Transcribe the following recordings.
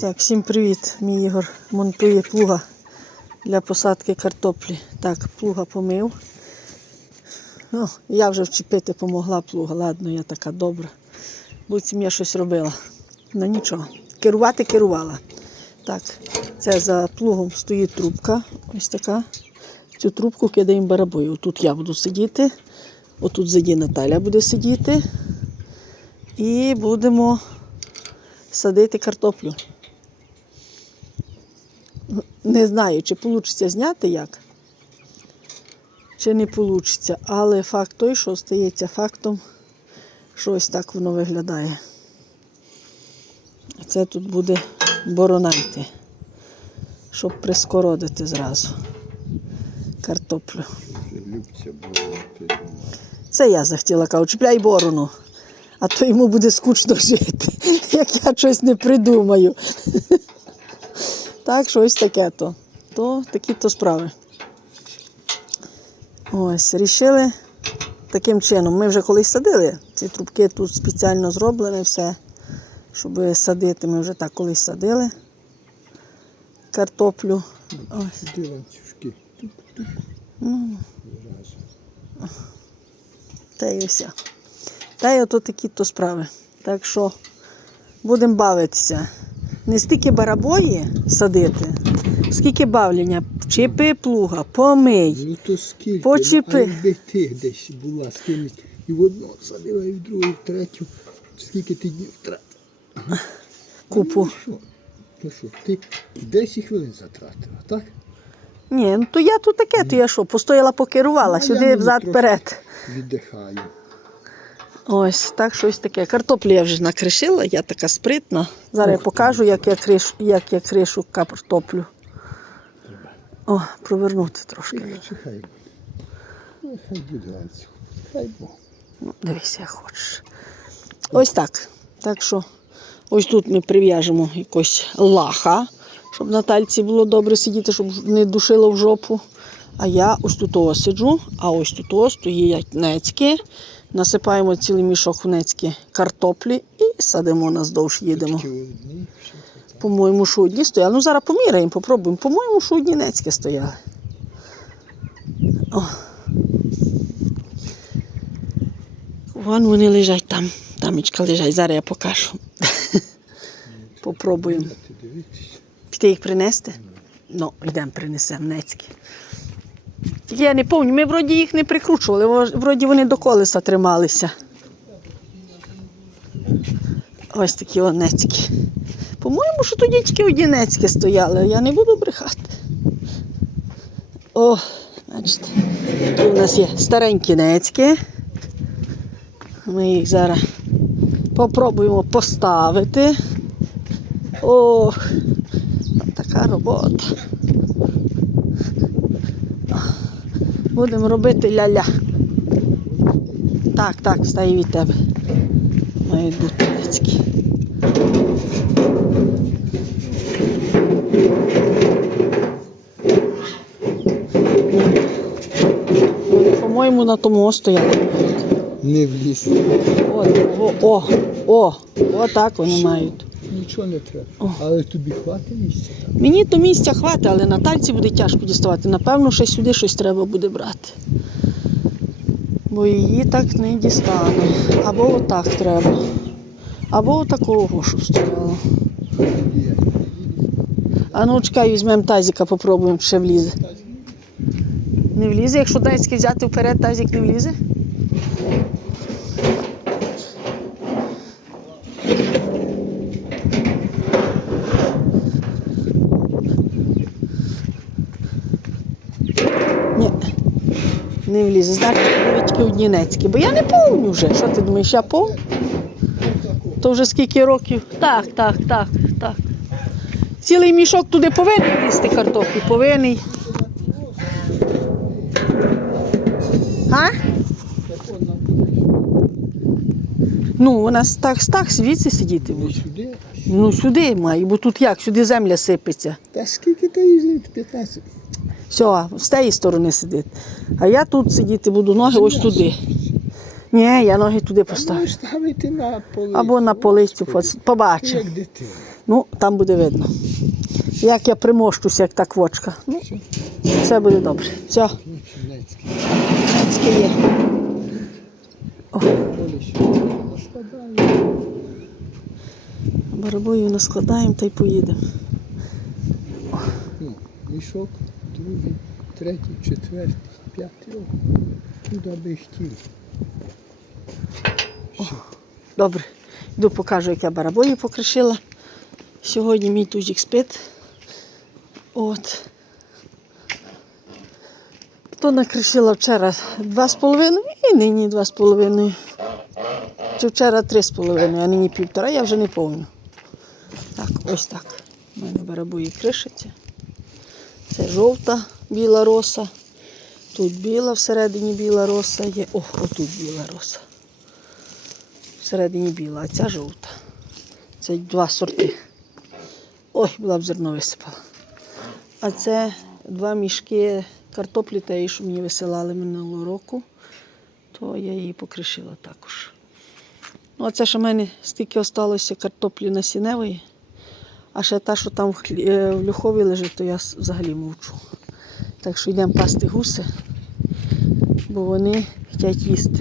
Так, всім привіт. Мій Ігор монтує плуга для посадки картоплі. Так, плуга помив. Ну, я вже вчепити помогла плуга. Ладно, я така добра. Буцім я щось робила. Ну нічого. Керувати керувала. Так, це за плугом стоїть трубка. Ось така. Цю трубку кидаємо барабою. Тут я буду сидіти. Отут ззаді Наталя буде сидіти. І будемо садити картоплю. Не знаю, чи вийде зняти як, чи не вийде. Але факт той, що стається фактом, що ось так воно виглядає. Це тут буде боронайти, щоб прискородити зразу картоплю. Це я захотіла кажу, чіпляй борону, а то йому буде скучно жити, як я щось не придумаю. Так, щось таке то. То такі то справи. Ось, рішили таким чином. Ми вже колись садили. Ці трубки тут спеціально зроблені, все, щоб садити. Ми вже так колись садили картоплю. Ось. Ланцюжки. Ну, Та й все. Та й ото такі то справи. Так що будемо бавитися. Не стільки барабої садити, скільки бавлення. Вчепи плуга, помий. Ну то скільки? Почепи. Ну, а якби ти десь була з кимось і в одну садила, і в другу, і в третю. Скільки ти днів втратила? Купу. Ну, що? Ну що, ти 10 хвилин затратила, так? Ні, ну то я тут таке, то я що, постояла, покерувала, Ну, сюди мені взад трошки вперед. Віддихаю. Ось так щось таке. Картоплю я вже накришила, я така спритна. Зараз я покажу, як я кришу, як я кришу картоплю. О, провернути трошки. Хай буде. Ну. Хай Ну, дивись, як хочеш. Ось так. Так що ось тут ми прив'яжемо якось лаха, щоб на тальці було добре сидіти, щоб не душило в жопу. А я ось тут ось сиджу, а ось тут ось стоять нецьки. Насипаємо цілий мішок в нецьки картоплі і садимо наздовж їдемо. По-моєму, що одні стояли. Ну, зараз поміряємо, попробуємо. По-моєму, що одні нецьки стояли. О. Вон вони лежать там. Тамічка лежать. Зараз я покажу. Попробуємо. Піти їх принести? Ну, йдемо принесемо нецькі. Я не пам'ятаю, ми вроді їх не прикручували, вроді вони до колеса трималися. Ось такі онецькі. По-моєму, що тоді тільки одінецькі стояли, я не буду брехати. О, бачите, тут у нас є старенькі нецькі. Ми їх зараз попробуємо поставити. Ох, така робота. Будемо робити ля-ля. Так, так, стає від тебе. Мають бути. Вони, по-моєму, на тому стояли. Не вліз. От, о, о, о, отак вони мають. Нічого не треба. Але тобі хватить місця там. Мені то місця хватить, але на тальці буде тяжко діставати. Напевно, ще сюди щось треба буде брати. Бо її так не дістане. Або отак треба. Або отакого, щоб стояло. А ну чекай, візьмемо тазика, попробуємо, ще влізе. Не влізе, якщо дайський взяти вперед, тазик не влізе. Не влізе. Значить, будуть тільки одні. Бо я не повню вже. Що ти думаєш, я повню? То вже скільки років? Так, так, так, так. Цілий мішок туди повинен лізти картоплі, повинен. А? Ну, вона с- так, так звідси сидіти буде. Ну, сюди має, бо тут як, сюди земля сипеться. Та скільки ти їздив? 15. Все, з тієї сторони сидить. А я тут сидіти буду, ноги ось туди. Ні, я ноги туди поставлю. Ставити на полицю. Або на полицю побачимо. Як дитина. Ну, там буде видно. Як я примощуся, як та квочка. Ну, все буде добре. Все. Нецьке є. Барабою наскладаємо та й поїдемо. Ну, мішок, другий, третій, четвертий, п'ятий. Куди би хотів. Добре. Йду покажу, як я барабої покришила. Сьогодні мій тузик спить. От. То накришила вчора два з половиною і нині два з половиною. Чи вчора три з половиною, а нині півтора, я вже не пам'ятаю. Так, ось так. У мене барабої кришаться. Це жовта біла роса. Тут біла, всередині біла роса є. О, отут біла роса. Всередині біла, а ця жовта. Це два сорти. Ой, була б зерно висипала. А це два мішки картоплі тієї, що мені висилали минулого року, то я її покришила також. Ну, а це ж у мене стільки осталося картоплі насінневої, а ще та, що там в, хлі- е, в люхові лежить, то я взагалі мовчу. Так що йдемо пасти гуси, бо вони хочуть їсти.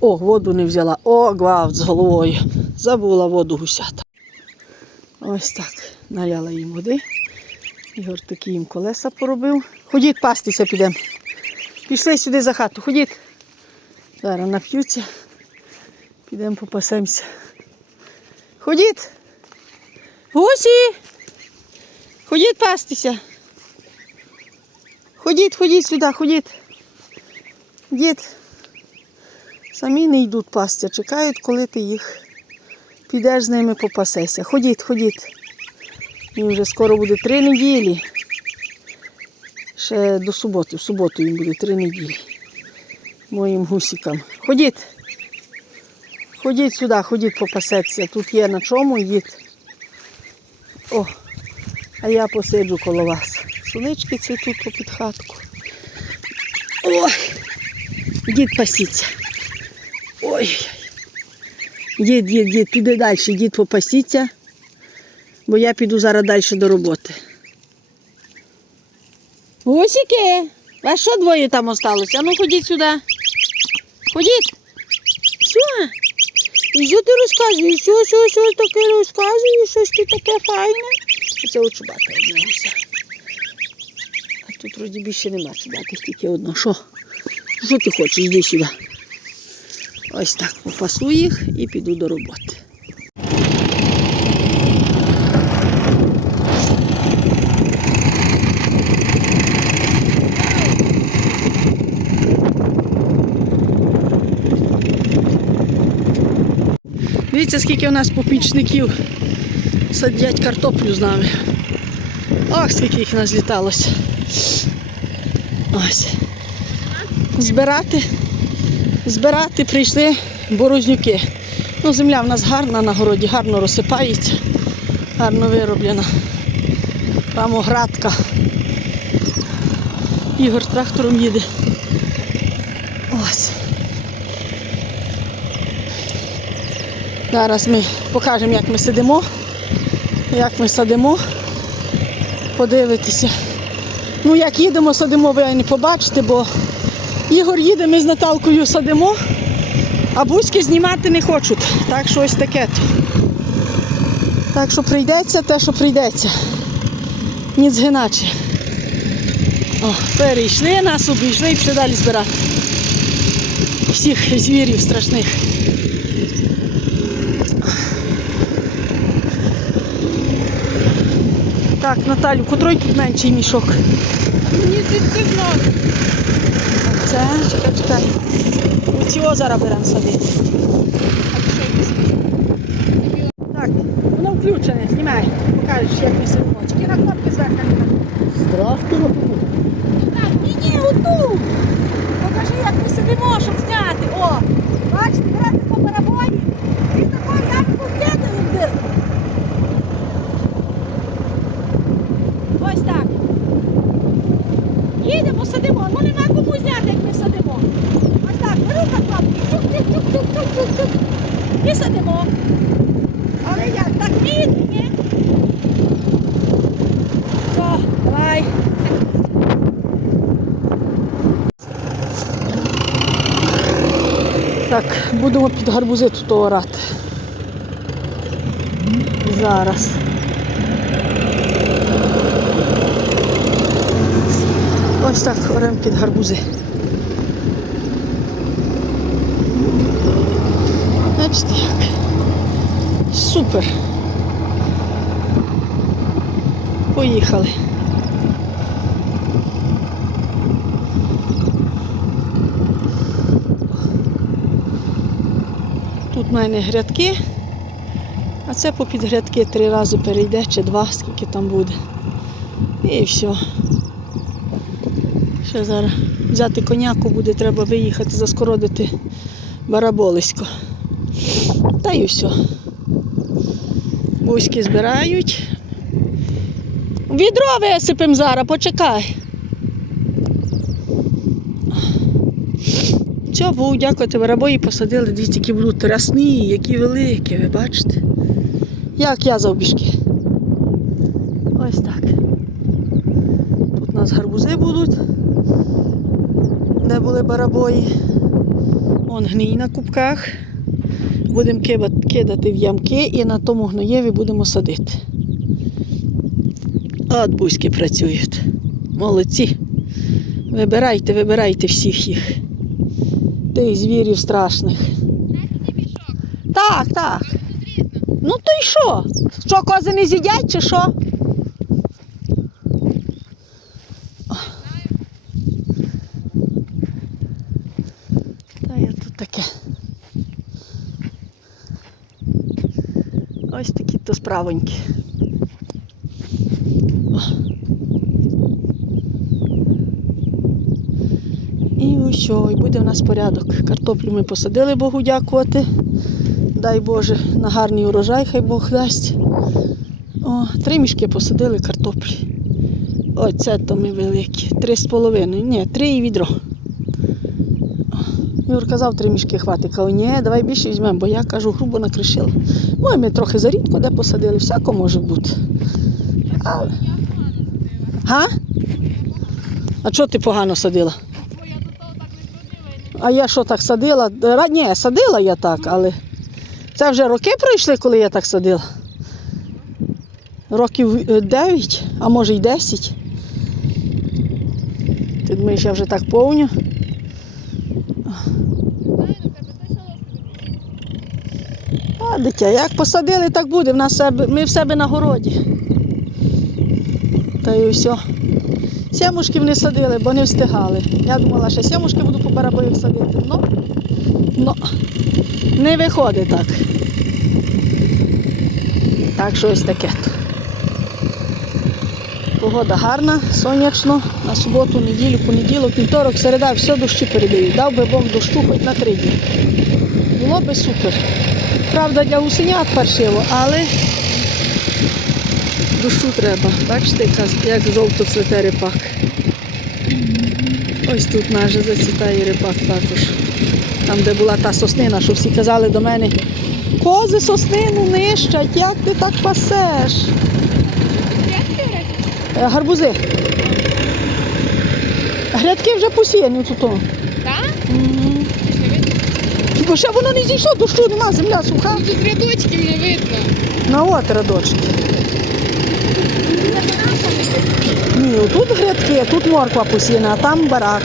О, воду не взяла. О, гвалт з головою. Забула воду гусята. Ось так. Наляла їм води. Ігор такі їм колеса поробив. Ходіть пастися підемо. Пішли сюди за хату, ходіть. Зараз нап'ються. Підемо попасемося. Ходіть. Гусі. Ходіть пастися. Ходіть, ходіть сюди, ходіть. Ходіть. Самі не йдуть пастя, чекають, коли ти їх підеш з ними попасешся. Ходіть, ходіть. Їм вже скоро буде три неділі. Ще до суботи. В суботу їм буде три неділі. Моїм гусікам. Ходіть. Ходіть сюди, ходіть попасеться. Тут є на чому, йдіть. О, а я посиджу коло вас. Сонички цвітуть попід хатку. Ой, йдіть пасіться. Ой. Дід, дід, дід, туди далі, дід попасіться, бо я піду зараз далі до роботи. Гусіки, вас що двоє там осталося? А ну ходіть сюди. Ходіть. Що? І що ти розказуєш? Що, що, що таке розказуєш? Щось ти таке файне? Це от чубата одне гуся. А тут вроді більше нема чубати, тільки одно. Що? Що ти хочеш? Йди сюди. Ось так попасу їх і піду до роботи. Дивіться, скільки у нас попічників садять картоплю з нами. Ох, скільки їх нас зліталося. Ось. Збирати збирати прийшли борознюки. Ну, земля в нас гарна на городі, гарно розсипається, гарно вироблена. Прямо градка. Ігор трактором їде. Ось. Зараз ми покажемо, як ми сидимо, як ми садимо. Подивитися. Ну, як їдемо, садимо, ви не побачите, бо Ігор їде, ми з Наталкою садимо, а бузьки знімати не хочуть. Так що ось таке. Так що прийдеться те, що прийдеться. Ніц гиначе. О, перейшли нас, обійшли і пішли далі збирати. Всіх звірів страшних. Наталю, котрий тут менший мішок? Мені тільки знати. Це, чекай, чекай. Оці озера беремо садити. Так, воно включене, знімай. Покажеш, як ми сидимо. Тільки на кнопки зверху не? Так, ні, ні, оту. Покажи, як ми сидимо, щоб зняти. О, бачите, берете по барабані і тако ямку вкинули в дирку. Ось так. Їдемо, сидимо. Ну нема кому зняти, як ми сидимо. Ось так, беру на кнопки. Чук-чук-чук-чук-чук-чук. І сидимо. Але як? Так вмієте? Так, будемо під гарбузи тут орати. Зараз. Ось так орем під гарбузи. Бачите як? Супер. Поїхали. Тут в мене грядки, а це попід грядки три рази перейде чи два, скільки там буде. І все. Ще зараз взяти коняку буде, треба виїхати, заскородити бараболисько. Та й все. Бузьки збирають. Відро висипем зараз, почекай. Все, Богу дякувати, барабої посадили, дивіться, які будуть рясні, які великі, ви бачите? Як я завбіжки. Ось так. Тут у нас гарбузи будуть, де були барабої. Вон гній на кубках. Будемо кидати в ямки і на тому гноєві будемо садити. От бузьки працюють. Молодці. Вибирайте, вибирайте всіх їх. Тих звірів страшних. Так, так. Ну то й що? Що, кози не з'їдять чи що? Та я тут таке. Ось такі то справоньки. Усьо, і буде в нас порядок. Картоплю ми посадили, Богу дякувати. Дай Боже, на гарний урожай, хай Бог дасть. О, три мішки посадили картоплі. Оце то ми великі. Три з половиною. Ні, три і відро. Юр казав, три мішки хватить. Кажу, ні, давай більше візьмемо, бо я кажу, грубо накришила. Ну, і ми трохи зарідко де посадили, всяко може бути. Га? А чого ти погано садила? А я що так садила? Ні, садила я так, але це вже роки пройшли, коли я так садила. Років 9, а може й 10. Ти думаєш, я вже так повню? А, дитя, як посадили, так буде. В нас ми в себе на городі. Та й все. Сямушків не садили, бо не встигали. Я думала, що сямушки буду по барабоях садити. Ну, ну не виходить так. Так що ось таке. Погода гарна, сонячно. На суботу, неділю, понеділок, вівторок, середа, все дощі передають. Дав би Бог дощу хоч на три дні. Було би супер. Правда, для гусенят паршиво, але душу треба. Бачите, як жовто цвете репак. Ось тут майже зацвітає репак також. Там, де була та соснина, що всі казали до мене, кози соснину нищать, як ти так пасеш? Е, Гарбузи. Грядки вже посіяні тут. Так? Бо ще воно не зійшло, дощу нема, земля суха. Тут рядочків не видно. На от радочки. Ні, тут грядки, тут морква посіяна, а там барак.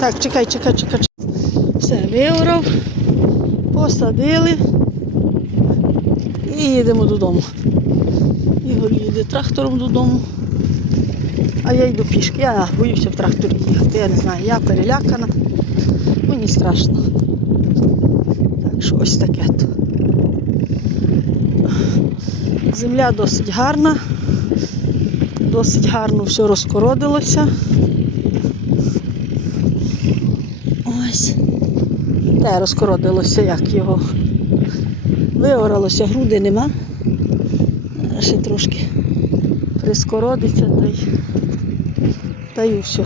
Так, чекай, чекай, чекай. Все, виорав, посадили і їдемо додому. Ігор їде трактором додому. А я йду пішки. Я боюся в тракторі їхати. Я не знаю, я перелякана. Мені страшно. Так що ось таке. Земля досить гарна, досить гарно все розкородилося. Ось. Те розкородилося, як його виоралося, груди нема. Ще трошки прискородиться та й, та й все.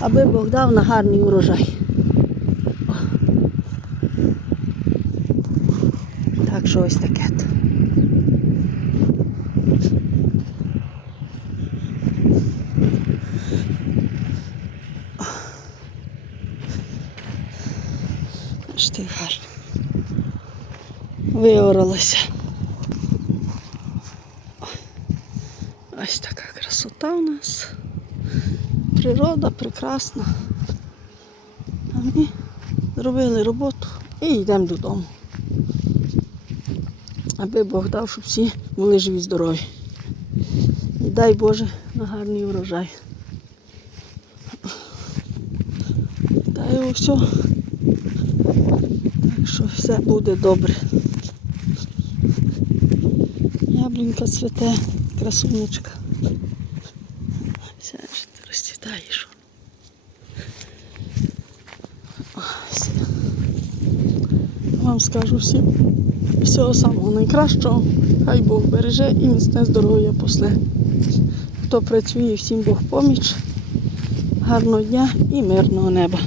Аби Бог дав на гарний урожай. Так що ось таке. то. Виоралася. Ось така красота у нас. Природа прекрасна. А ми зробили роботу і йдемо додому. Аби Бог дав, щоб всі були живі здорові. І дай Боже на гарний урожай. Дай все. Що все буде добре. Яблунька цвете, красунечка. Все ж ти розцвітаєш. Ось. Вам скажу всім всього самого найкращого. Хай Бог береже і міцне здоров'я после. Хто працює, всім Бог поміч. Гарного дня і мирного неба.